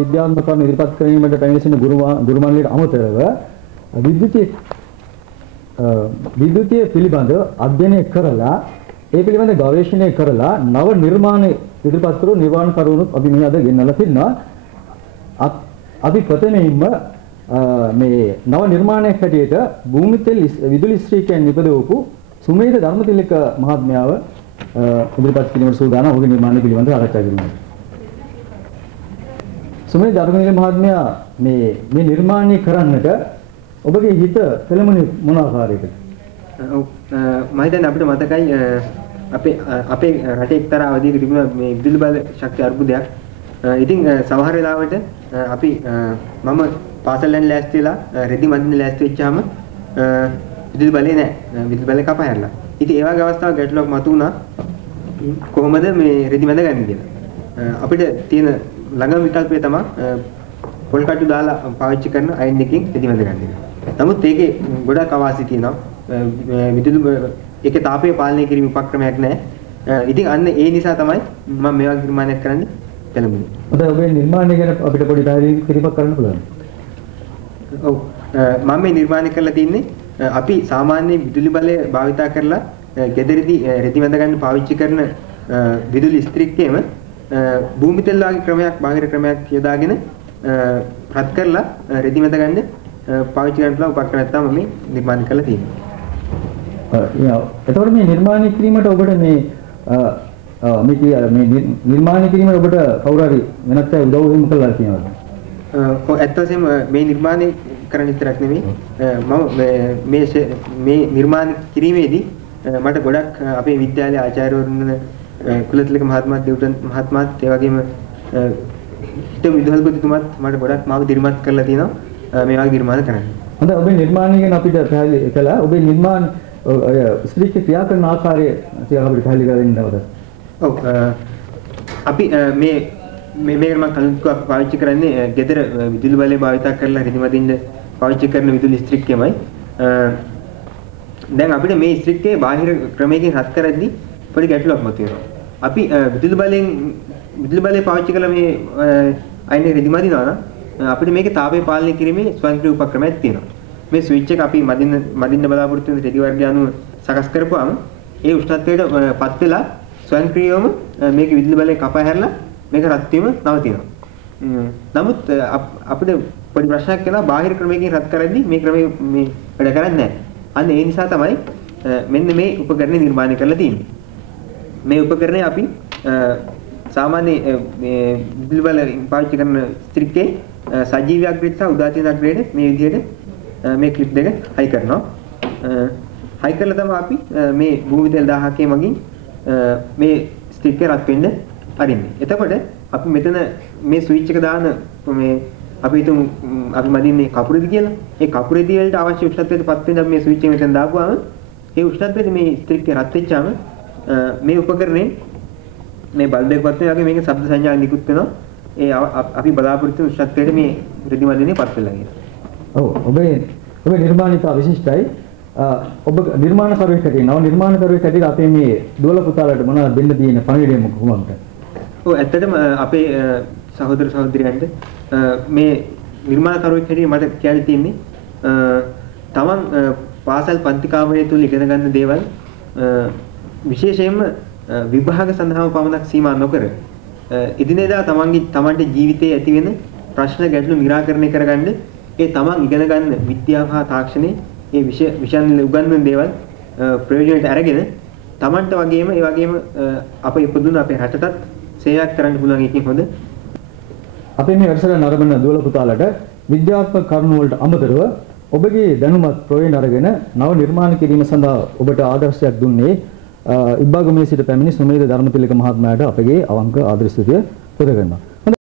විද්‍යාත්මක කරුණු ඉදිරිපත් කිරීමට පැමිණ සිටින ගුරු මණ්ඩලයට අමතරව විද්‍යුතිය පිළිබඳව අධ්‍යයනය කරලා ඒ පිළිබඳ ගවේෂණය කරලා නව නිර්මාණ ඉදිරිපත් කරු නිර්මාණකරුවනුත් අපි මේ අද ගෙන්නලා තිනවා. අපි ප්‍රථමයෙන්ම මේ නව නිර්මාණයක් හැටියට භූමිතෙල් විදුලි ස්ත්‍රීකයන් නිපදවපු සුමේධ ධර්මතිලක මහත්මයාව ඉදිරිපත් කිරීමට සූදානම්. ඔහුගේ නිර්මාණය පිළිබඳව ආරාධනා කරනවා. සුමේධ ධර්මතිලක මහත්මයා මේ නිර්මාණය කරන්නට ඔබගේ හිත පෙළඹුණේ මොන ආකාරයකද? මම හිතන්නේ අපිට මතකයි අපේ රටේ එක්තරා අවධියක තිබුණා මේ විදුලි බල ශක්ති අර්බුදයක්. ඉතින් සමහර වෙලාවට අපි මම පාසල් යන ලෑස්ති වෙලා රෙදි මදින්න ලෑස්ති වෙච්චාම විදුලි බලේ නැහැ. විදුලි බලේ කපා හැරලා. ඉතින් ඒ වගේ අවස්ථාවක් ගැටලුවක් මතුවුණා. කොහොමද මේ රෙදි මැදගන්නේ කියලා. අපිට තියෙන ළඟම විකල්පය තමයි පොල් කටු දාලා පාවිච්චි කරන අයන් එකකින් රෙදි මැදගන්නේ. නමුත් ඒකේ ගොඩක් අවාසි තියෙනවා. විදුලි ඒකේ තාපය පාලනය කිරීම උපක්‍රමයක් නැහැ. ඉතින් අන්න ඒ නිසා තමයි මම මේ වගේ නිර්මාණයක් කරන්න පෙළඹුණේ. හොඳයි, ඔබේ නිර්මාණය ගැන අපිට පොඩි පැහැදිලි කිරීමක් කරන්න පුළුවන්. ඔව්. මම මේ නිර්මාණය කරලා තින්නේ අපි සාමාන්‍ය විදුලි බලය භාවිතා කරලා ගෙදරදී රෙදි මැද ගන්න පාවිච්චි කරන විදුලි ස්ත්‍රික්කයේම භූමි තෙල් වගේ ක්‍රමයක් බාහිර ක්‍රමයක් යොදාගෙන රත් කරලා රෙදි මැද ගන්න පාවිච්චි කරන්න පුළුවන් උපකරණයක් තමයි මේ නිර්මාණය කරලා තියෙන්නේ. එතකොට මේ නිර්මාණය කිරීමට ඔබට මේ නිර්මාණය කිරීමට ඔබට කවුරු හරි වෙනත් අය උදව් වීම කළා කියනවාද? ඇත්ත වශයෙන්ම මේ නිර්මාණය කරන්න විතරක් නෙමෙයි මේ නිර්මාණය කිරීමේදී මට ගොඩක් අපේ විද්‍යාලයේ ආචාර්යවරුන් කුලතිලක මහත්මයාත් දෙව්ටන් මහත්මයාත් ඒ වගේම හිටපු විදුහල්පතිතුමාත් මට ගොඩක් මාව දිරිමත් කරලා තියෙනවා මේ වගේ නිර්මාණ කරන්න. හොඳයි, ඔබේ නිර්මාණය ගැන අපිට පැහැදිලි කළා. ඔබේ නිර්මාණ ස්ත්‍රීක ක්‍රියා කරන ආකාරය ටිකක් අපිට පැහැදිලි කරලා දෙන්නවද? ඔව්. අපි මේක මම කලින්ක පාවිච්චි කරන්නේ ගෙදර විදුලි බලය භාවිතා කරලා රෙදි මදින්න පාවිච්චි කරන විදුලි ස්ත්‍රික්කයමයි. දැන් අපිට මේ ස්ත්‍රික්කේ බාහිර ක්‍රමයකින් රත් කරද්දී පොඩි ගැටලුවක් මතුවෙනවා. අපි විදුලි බලය පාවිච්චි කරලා මේ අයිනේ රෙදි මදිනවා නම් අපිට මේකේ තාපය පාලනය කිරීමේ ස්වයංක්‍රීය උපක්‍රමයක් තියෙනවා. මේ ස්විච් එක අපි මදින්න බලාපොරොත්තු වෙන රෙදි වර්ගය අනුව සකස් කරපුවාම ඒ උෂ්ණත්වයට පත් වෙලා ස්වයංක්‍රීයවම මේක විදුලි බලය කපා හැරලා මේක රත් වීම නවතිනවා. නමුත් අපිට පොඩි ප්‍රශ්නයක් එනවා බාහිර ක්‍රමයකින් රත් කරද්දී මේ ක්‍රමය මේ වැඩ කරන්නේ නැහැ. අන්න ඒ නිසා තමයි මෙන්න මේ උපකරණය නිර්මාණය කරලා තියෙන්නේ. මේ උපකරණය අපි සාමාන්‍ය මේ විදුලි බල පාවිච්චි කරන ස්ත්‍රික්කේ සජීවී අග්‍රේඩ් සහ උදාසීන අග්‍රේඩ් මේ විදිහට මේ ක්ලිප් දෙක හයි කරනවා. හයි කරලා තමයි අපි මේ භූමි තෙල් 1000 මගින් මේ ස්ටික් එක රත් වෙන්න අරින්නේ. එතකොට අපි මෙතන මේ ස්විච් එක දාන මේ අපි හිතමු අපි මදින්නේ කපුරෙදි කියලා. ඒ කපුරෙදි වලට අවශ්‍ය උෂ්ණත්වයට පත් වෙන මේ ස්විච් එක මෙතන දාපුවාම ඒ උෂ්ණත්වයට මේ ස්ටික් එක රත් වෙච්චාම මේ උපකරණේ මේ බල්බ් එක පත් වෙන වගේ මේක ශබ්ද සංඥා නිකුත් වෙනවා. ඒ අපි බලාපොරොත්තු වෙන උෂ්ණත්වයට මේ රෙදි මදින්නේ පත් වෙලා ගියා. ඔව්, ඔබේ නිර්මාණිත විශිෂ්ටයි. ඔබ නිර්මාණකරුවෙක් හැටියට නව නිර්මාණකරුවෙක් හැටියට අපේ මේ දුවල පුතාලට මොනවද දෙන්න තියෙන පණිවිඩය මොකක්ද? ඔව්, ඇත්තටම අපේ සහෝදර සහෝදරියන්ට මේ නිර්මාණකරුවෙක් හැටියට මට කියන්න තියෙන්නේ තමන් පාසල් පන්ති කාමරය තුල ඉගෙන ගන්න දේවල් විශේෂයෙන්ම විභාග සඳහාම පමණක් සීමා නොකර එදිනෙදා තමන්ගේ ජීවිතයේ ඇති වෙන ප්‍රශ්න ගැටලු निराකරණය කරගන්න ඒ තමන් ඉගෙන ගන්න විද්‍යාව හා තාක්ෂණයේ ඒ විෂයන් උගන්වන දේවල් ප්‍රයෝජනයට අරගෙන තමන්ට වගේම ඒ වගේම අප ඉපදුන අපේ රටටත් සේවයක් කරන්න පුළුවන් එකකින් හොඳ අපේ මේ වැඩසටහන නරඹන දුවල පුතාලට විද්‍යාත්මක කරුණු වලට අමතරව ඔබගේ දැනුමත් ප්‍රයෝජන අරගෙන නව නිර්මාණ කිරීම සඳහා ඔබට ආදර්ශයක් දුන්නේ ඉබ්බාගමේ සිට පැමිණි සුමේධ ධර්මතිලක මහත්මයාට අපගේ අවංක ආදර ස්තුතිය පුද කරනවා.